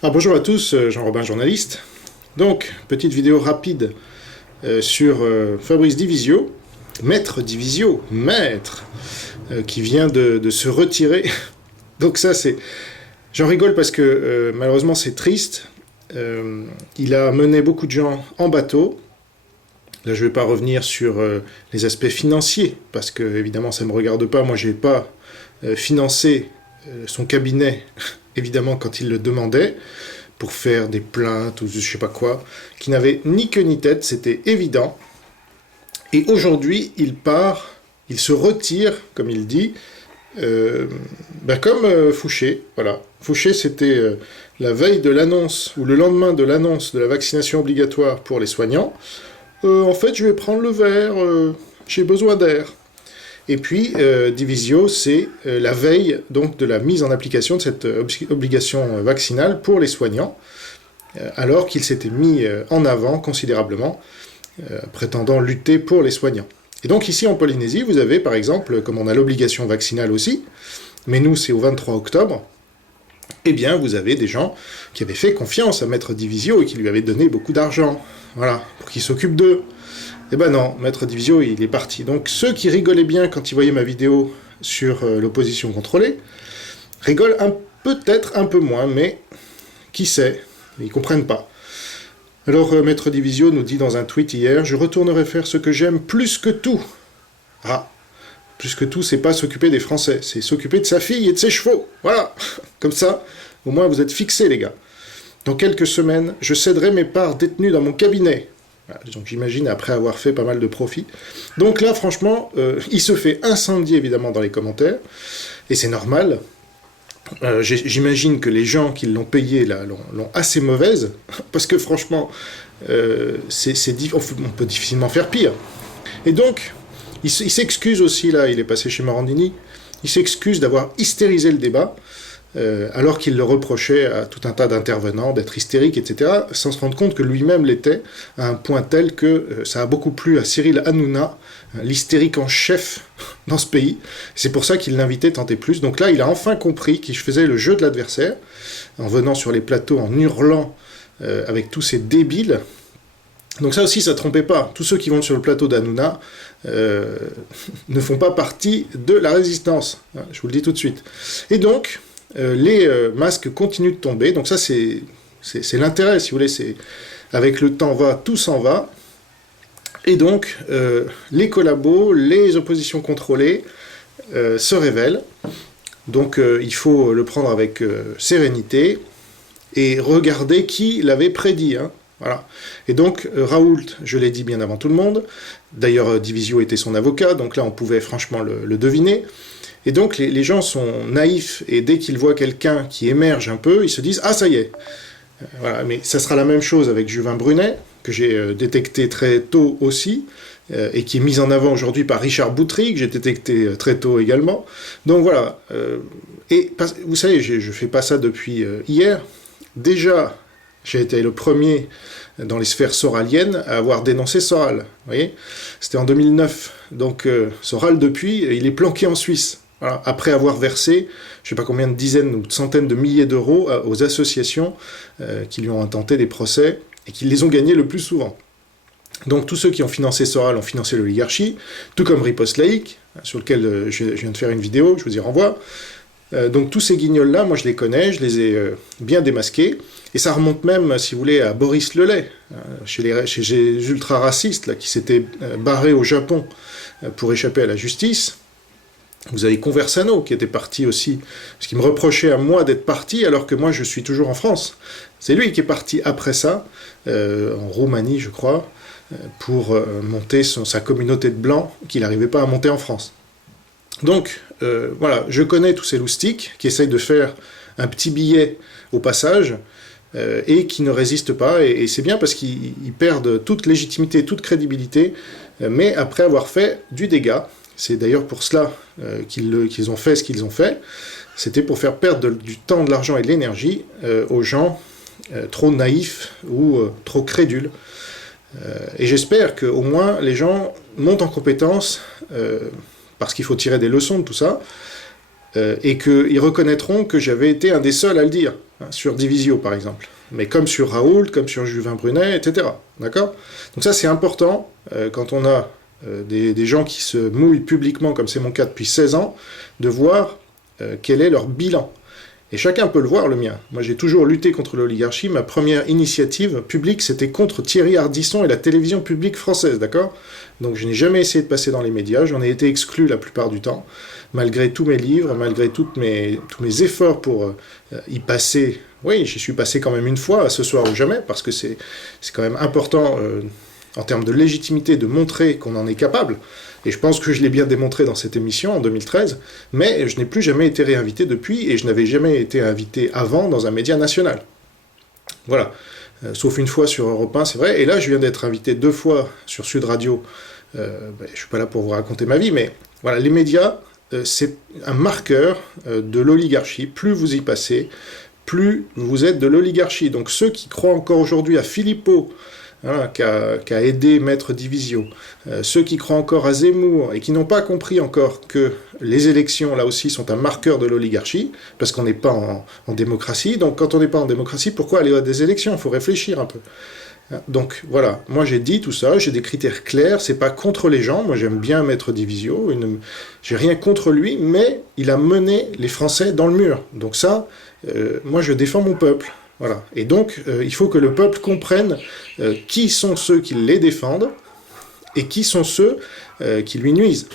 Alors bonjour à tous, Jean-Robin, journaliste. Donc, petite vidéo rapide sur Fabrice Divisio, maître Divisio, maître, qui vient de se retirer. Donc ça, c'est... J'en rigole parce que malheureusement c'est triste. Il a mené beaucoup de gens en bateau. Là, je ne vais pas revenir sur les aspects financiers, parce que évidemment ça ne me regarde pas. Moi, je n'ai pas financé son cabinet, évidemment, quand il le demandait, pour faire des plaintes ou je ne sais pas quoi, qui n'avaient ni queue ni tête, c'était évident. Et aujourd'hui, il part, il se retire, comme il dit, comme Fouché. Voilà. Fouché, c'était la veille de l'annonce, ou le lendemain de l'annonce de la vaccination obligatoire pour les soignants. En fait, je vais prendre le verre, j'ai besoin d'air. Et puis, Divisio, c'est la veille donc, de la mise en application de cette obligation vaccinale pour les soignants, alors qu'il s'était mis en avant considérablement, prétendant lutter pour les soignants. Et donc ici en Polynésie, vous avez par exemple, comme on a l'obligation vaccinale aussi, mais nous c'est au 23 octobre, eh bien vous avez des gens qui avaient fait confiance à Maître Divisio et qui lui avaient donné beaucoup d'argent, voilà, pour qu'il s'occupe d'eux. Eh ben non, Maître Divisio, il est parti. Donc ceux qui rigolaient bien quand ils voyaient ma vidéo sur l'opposition contrôlée, rigolent peut-être un peu moins, mais qui sait, ils comprennent pas. Alors Maître Divisio nous dit dans un tweet hier, « Je retournerai faire ce que j'aime plus que tout. » Ah, plus que tout, c'est pas s'occuper des Français, c'est s'occuper de sa fille et de ses chevaux. Voilà, comme ça, au moins vous êtes fixés les gars. Dans quelques semaines, je céderai mes parts détenues dans mon cabinet. Donc j'imagine après avoir fait pas mal de profits. Donc là, franchement, il se fait incendier évidemment dans les commentaires, et c'est normal. J'imagine que les gens qui l'ont payé là l'ont assez mauvaise, parce que franchement, on peut difficilement faire pire. Et donc, il s'excuse aussi, là, il est passé chez Morandini, il s'excuse d'avoir hystérisé le débat, alors qu'il le reprochait à tout un tas d'intervenants d'être hystériques, etc., sans se rendre compte que lui-même l'était, à un point tel que ça a beaucoup plu à Cyril Hanouna, l'hystérique en chef dans ce pays. C'est pour ça qu'il l'invitait tant et plus. Donc là, il a enfin compris qu'il faisait le jeu de l'adversaire, en venant sur les plateaux, en hurlant avec tous ces débiles. Donc ça aussi, ça ne trompait pas. Tous ceux qui vont sur le plateau d'Hanouna ne font pas partie de la résistance. Je vous le dis tout de suite. Et donc, les masques continuent de tomber. Donc ça, c'est l'intérêt, si vous voulez. Avec le temps va, tout s'en va. Et donc, les collabos, les oppositions contrôlées se révèlent. Donc, il faut le prendre avec sérénité et regarder qui l'avait prédit. Hein. Voilà. Et donc, Raoult, je l'ai dit bien avant tout le monde. D'ailleurs, Divisio était son avocat, donc là, on pouvait franchement le deviner. Et donc, les gens sont naïfs, et dès qu'ils voient quelqu'un qui émerge un peu, ils se disent « Ah, ça y est !» Voilà. Mais ça sera la même chose avec Juvin Brunet, que j'ai détecté très tôt aussi, et qui est mis en avant aujourd'hui par Richard Boutry, que j'ai détecté très tôt également. Donc voilà. Et vous savez, je ne fais pas ça depuis hier. Déjà, j'ai été le premier dans les sphères soraliennes à avoir dénoncé Soral. Vous voyez, c'était en 2009. Donc Soral, depuis, il est planqué en Suisse. Voilà, après avoir versé, je ne sais pas combien de dizaines ou de centaines de milliers d'euros aux associations qui lui ont intenté des procès et qui les ont gagnés le plus souvent. Donc tous ceux qui ont financé Soral ont financé l'oligarchie, tout comme Riposte Laïque, sur lequel je viens de faire une vidéo, je vous y renvoie. Donc tous ces guignols-là, moi je les connais, je les ai bien démasqués, et ça remonte même, si vous voulez, à Boris Lelay, chez les ultra-racistes là, qui s'étaient barrés au Japon pour échapper à la justice. Vous avez Conversano qui était parti aussi, parce qu'il me reprochait à moi d'être parti alors que moi je suis toujours en France. C'est lui qui est parti après ça, en Roumanie je crois, pour monter sa communauté de blancs qu'il n'arrivait pas à monter en France. Donc voilà, je connais tous ces loustiques qui essayent de faire un petit billet au passage et qui ne résistent pas, et c'est bien parce qu'ils perdent toute légitimité, toute crédibilité, mais après avoir fait du dégât. C'est d'ailleurs pour cela qu'ils ont fait ce qu'ils ont fait. C'était pour faire perdre du temps, de l'argent et de l'énergie aux gens trop naïfs ou trop crédules. Et j'espère qu'au moins les gens montent en compétence, parce qu'il faut tirer des leçons de tout ça, et qu'ils reconnaîtront que j'avais été un des seuls à le dire, hein, sur Divisio par exemple. Mais comme sur Raoult, comme sur Juvin Brunet, etc. D'accord ? Donc ça c'est important, quand on a des gens qui se mouillent publiquement, comme c'est mon cas depuis 16 ans, de voir quel est leur bilan. Et chacun peut le voir, le mien. Moi, j'ai toujours lutté contre l'oligarchie. Ma première initiative publique, c'était contre Thierry Ardisson et la télévision publique française, d'accord ? Donc, je n'ai jamais essayé de passer dans les médias. J'en ai été exclu la plupart du temps, malgré tous mes livres, malgré tous mes efforts pour y passer. Oui, j'y suis passé quand même une fois, ce soir ou jamais, parce que c'est quand même important, en termes de légitimité, de montrer qu'on en est capable. Et je pense que je l'ai bien démontré dans cette émission en 2013, mais je n'ai plus jamais été réinvité depuis, et je n'avais jamais été invité avant dans un média national. Voilà. Sauf une fois sur Europe 1, c'est vrai. Et là, je viens d'être invité 2 fois sur Sud Radio. Je ne suis pas là pour vous raconter ma vie, mais voilà, les médias, c'est un marqueur de l'oligarchie. Plus vous y passez, plus vous êtes de l'oligarchie. Donc ceux qui croient encore aujourd'hui à Philippot, hein, qui a aidé Maître Divisio, ceux qui croient encore à Zemmour et qui n'ont pas compris encore que les élections, là aussi, sont un marqueur de l'oligarchie, parce qu'on n'est pas en démocratie. Donc quand on n'est pas en démocratie, pourquoi aller à des élections ? Il faut réfléchir un peu. Donc voilà, moi j'ai dit tout ça, j'ai des critères clairs, c'est pas contre les gens, moi j'aime bien Maître Divisio, j'ai rien contre lui, mais il a mené les Français dans le mur. Donc ça, moi je défends mon peuple. Voilà. Et donc, il faut que le peuple comprenne qui sont ceux qui les défendent et qui sont ceux qui lui nuisent.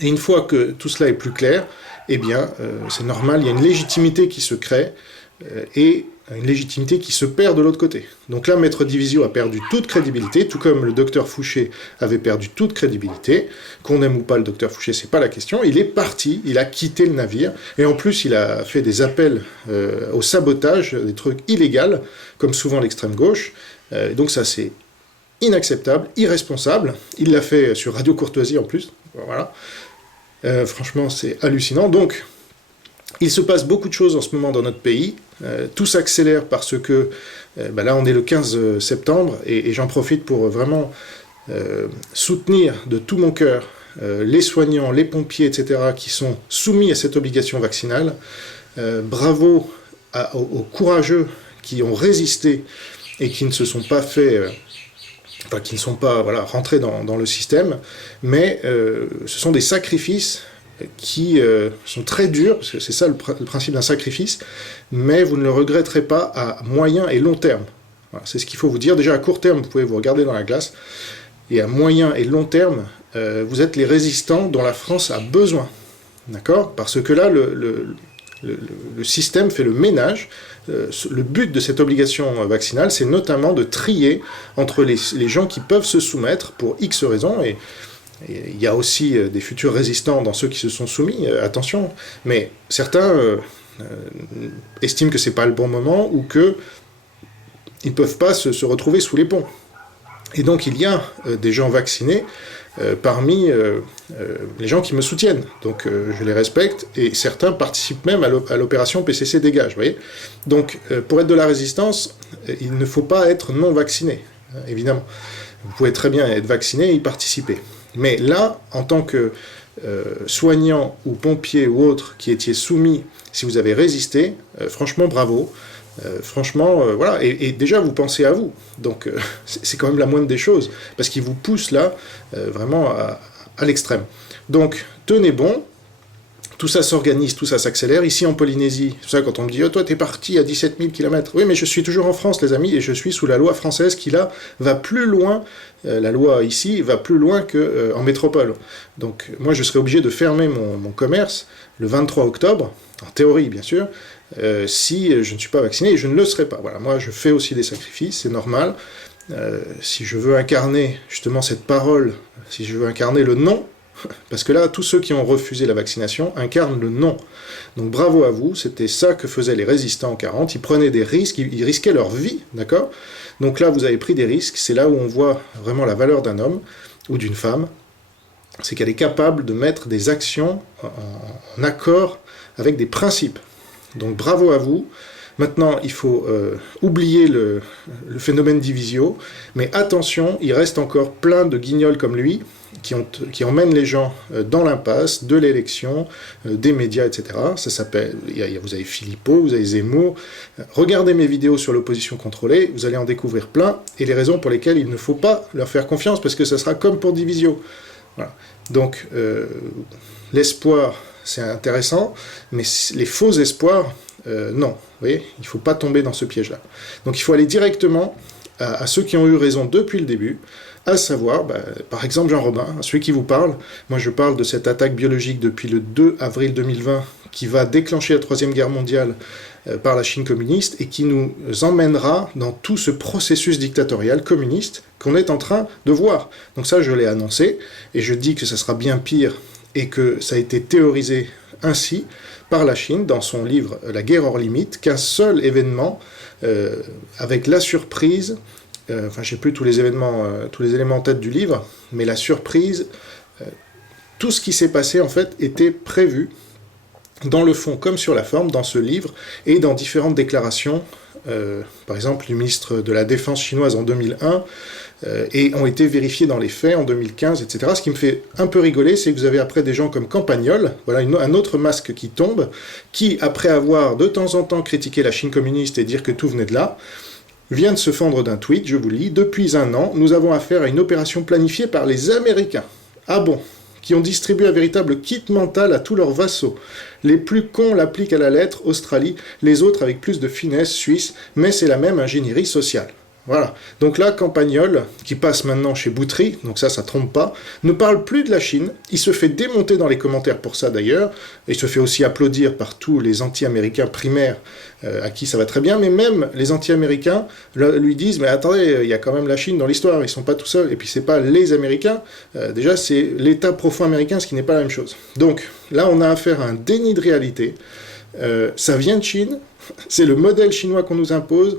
Et une fois que tout cela est plus clair, eh bien, c'est normal, il y a une légitimité qui se crée et une légitimité qui se perd de l'autre côté. Donc là, Maître Divisio a perdu toute crédibilité, tout comme le docteur Fouché avait perdu toute crédibilité. Qu'on aime ou pas le docteur Fouché, c'est pas la question. Il est parti, il a quitté le navire, et en plus, il a fait des appels au sabotage, des trucs illégaux, comme souvent l'extrême gauche. Donc ça, c'est inacceptable, irresponsable. Il l'a fait sur Radio Courtoisie en plus. Voilà. Franchement, c'est hallucinant. Donc, il se passe beaucoup de choses en ce moment dans notre pays. Tout s'accélère parce que là, on est le 15 septembre et j'en profite pour vraiment soutenir de tout mon cœur les soignants, les pompiers, etc., qui sont soumis à cette obligation vaccinale. Bravo aux courageux qui ont résisté et qui ne se sont pas fait... qui ne sont pas rentrés dans le système, mais ce sont des sacrifices qui sont très durs, parce que c'est ça le principe d'un sacrifice, mais vous ne le regretterez pas à moyen et long terme. Voilà, c'est ce qu'il faut vous dire. Déjà à court terme, vous pouvez vous regarder dans la glace, et à moyen et long terme, vous êtes les résistants dont la France a besoin. D'accord ? Parce que là, le système fait le ménage. Le but de cette obligation vaccinale, c'est notamment de trier entre les gens qui peuvent se soumettre pour X raisons, et il y a aussi des futurs résistants dans ceux qui se sont soumis, attention, mais certains estiment que c'est pas le bon moment ou qu'ils ne peuvent pas se retrouver sous les ponts. Et donc il y a des gens vaccinés parmi les gens qui me soutiennent. Donc je les respecte, et certains participent même à l'opération PCC Dégage, vous voyez. Donc pour être de la résistance, il ne faut pas être non vacciné, hein, évidemment. Vous pouvez très bien être vacciné et y participer. Mais là, en tant que soignant ou pompier ou autre qui étiez soumis, si vous avez résisté, franchement bravo. Franchement, voilà, et déjà vous pensez à vous, donc c'est quand même la moindre des choses, parce qu'il vous pousse là, vraiment à l'extrême. Donc, tenez bon, tout ça s'organise, tout ça s'accélère. Ici en Polynésie, c'est ça, quand on me dit « Oh, toi, t'es parti à 17 000 km ». Oui, mais je suis toujours en France, les amis, et je suis sous la loi française qui, là, va plus loin. La loi ici va plus loin qu'en métropole. Donc, moi, je serais obligé de fermer mon commerce le 23 octobre, en théorie, bien sûr, si je ne suis pas vacciné, et je ne le serai pas. Voilà, moi, je fais aussi des sacrifices, c'est normal. Si je veux incarner, justement, cette parole, si je veux incarner le non, parce que là, tous ceux qui ont refusé la vaccination incarnent le non. Donc bravo à vous, c'était ça que faisaient les résistants en 40, ils prenaient des risques, ils risquaient leur vie, d'accord ? Donc là, vous avez pris des risques, c'est là où on voit vraiment la valeur d'un homme ou d'une femme, c'est qu'elle est capable de mettre des actions en accord avec des principes. Donc bravo à vous, Maintenant, il faut oublier le phénomène Divisio, mais attention, il reste encore plein de guignols comme lui, qui emmènent les gens dans l'impasse de l'élection, des médias, etc. Ça s'appelle, vous avez Philippot, vous avez Zemmour. Regardez mes vidéos sur l'opposition contrôlée, vous allez en découvrir plein, et les raisons pour lesquelles il ne faut pas leur faire confiance, parce que ça sera comme pour Divisio. Voilà. Donc, l'espoir, c'est intéressant, mais les faux espoirs, non. Vous voyez, il ne faut pas tomber dans ce piège-là. Donc, il faut aller directement à ceux qui ont eu raison depuis le début, à savoir, par exemple Jean Robin, celui qui vous parle. Moi je parle de cette attaque biologique depuis le 2 avril 2020 qui va déclencher la Troisième Guerre mondiale par la Chine communiste et qui nous emmènera dans tout ce processus dictatorial communiste qu'on est en train de voir. Donc ça je l'ai annoncé et je dis que ça sera bien pire et que ça a été théorisé ainsi par la Chine dans son livre La guerre hors limite, qu'un seul événement avec la surprise. Enfin, je n'ai plus tous les éléments en tête du livre, mais la surprise, tout ce qui s'est passé, en fait, était prévu, dans le fond comme sur la forme, dans ce livre, et dans différentes déclarations, par exemple, du ministre de la Défense chinoise en 2001, et ont été vérifiées dans les faits en 2015, etc. Ce qui me fait un peu rigoler, c'est que vous avez après des gens comme Campagnol, voilà un autre masque qui tombe, qui, après avoir de temps en temps critiqué la Chine communiste et dire que tout venait de là, vient de se fendre d'un tweet, je vous lis, « Depuis un an, nous avons affaire à une opération planifiée par les Américains. Ah bon, qui ont distribué un véritable kit mental à tous leurs vassaux. Les plus cons l'appliquent à la lettre, Australie, les autres avec plus de finesse, Suisse, mais c'est la même ingénierie sociale. » Voilà. Donc là, Campagnol, qui passe maintenant chez Boutry, donc ça trompe pas, ne parle plus de la Chine. Il se fait démonter dans les commentaires pour ça d'ailleurs. Il se fait aussi applaudir par tous les anti-américains primaires à qui ça va très bien. Mais même les anti-américains lui disent « Mais attendez, il y a quand même la Chine dans l'histoire, ils sont pas tout seuls. » Et puis c'est pas les Américains, déjà c'est l'État profond américain, ce qui n'est pas la même chose. Donc là, on a affaire à un déni de réalité. Ça vient de Chine, c'est le modèle chinois qu'on nous impose,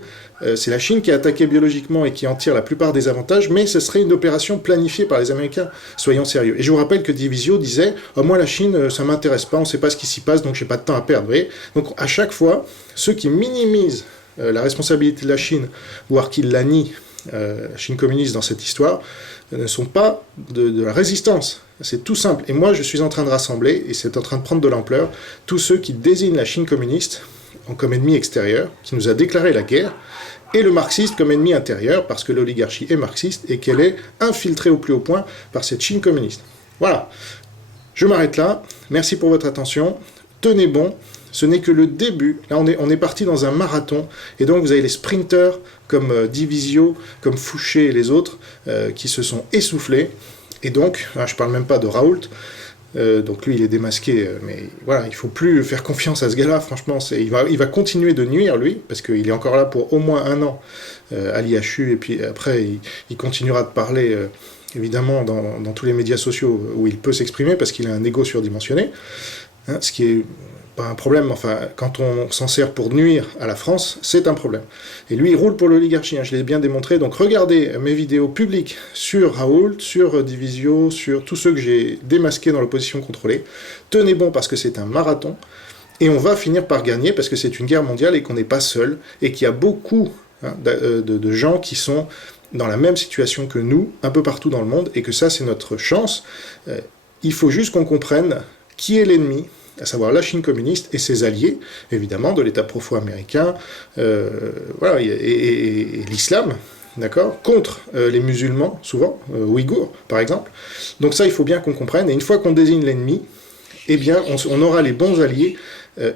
c'est la Chine qui a attaqué biologiquement et qui en tire la plupart des avantages, mais ce serait une opération planifiée par les Américains, soyons sérieux. Et je vous rappelle que Divisio disait « Moi la Chine, ça m'intéresse pas, on sait pas ce qui s'y passe, donc j'ai pas de temps à perdre. » Donc à chaque fois, ceux qui minimisent la responsabilité de la Chine, voire qui la nient, la Chine communiste dans cette histoire, ne sont pas de la résistance. C'est tout simple. Et moi, je suis en train de rassembler, et c'est en train de prendre de l'ampleur, tous ceux qui désignent la Chine communiste comme ennemi extérieur, qui nous a déclaré la guerre, et le marxiste comme ennemi intérieur, parce que l'oligarchie est marxiste, et qu'elle est infiltrée au plus haut point par cette Chine communiste. Voilà. Je m'arrête là. Merci pour votre attention. Tenez bon. Ce n'est que le début. Là, on est parti dans un marathon. Et donc, vous avez les sprinters comme Divisio, comme Fouché et les autres, qui se sont essoufflés. Et donc, je ne parle même pas de Raoult. Donc lui, il est démasqué. Mais voilà, il ne faut plus faire confiance à ce gars-là. Franchement, il va continuer de nuire, lui, parce qu'il est encore là pour au moins 1 an à l'IHU. Et puis après, il continuera de parler... évidemment, dans tous les médias sociaux où il peut s'exprimer, parce qu'il a un ego surdimensionné, hein, ce qui est pas un problème, enfin, quand on s'en sert pour nuire à la France, c'est un problème. Et lui, il roule pour l'oligarchie, hein, je l'ai bien démontré, donc regardez mes vidéos publiques sur Raoult, sur Divisio, sur tous ceux que j'ai démasqués dans l'opposition contrôlée. Tenez bon, parce que c'est un marathon, et on va finir par gagner, parce que c'est une guerre mondiale, et qu'on n'est pas seul, et qu'il y a beaucoup de gens qui sont dans la même situation que nous, un peu partout dans le monde, et que ça, c'est notre chance. Il faut juste qu'on comprenne qui est l'ennemi, à savoir la Chine communiste et ses alliés, évidemment, de l'État profond américain, voilà, et l'islam, d'accord, contre les musulmans, souvent, ouïghours, par exemple. Donc ça, il faut bien qu'on comprenne, et une fois qu'on désigne l'ennemi, eh bien, on aura les bons alliés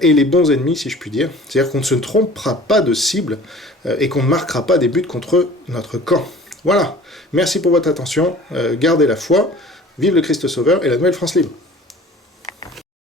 et les bons ennemis, si je puis dire. C'est-à-dire qu'on ne se trompera pas de cible et qu'on ne marquera pas des buts contre notre camp. Voilà. Merci pour votre attention. Gardez la foi. Vive le Christ Sauveur et la Nouvelle France libre.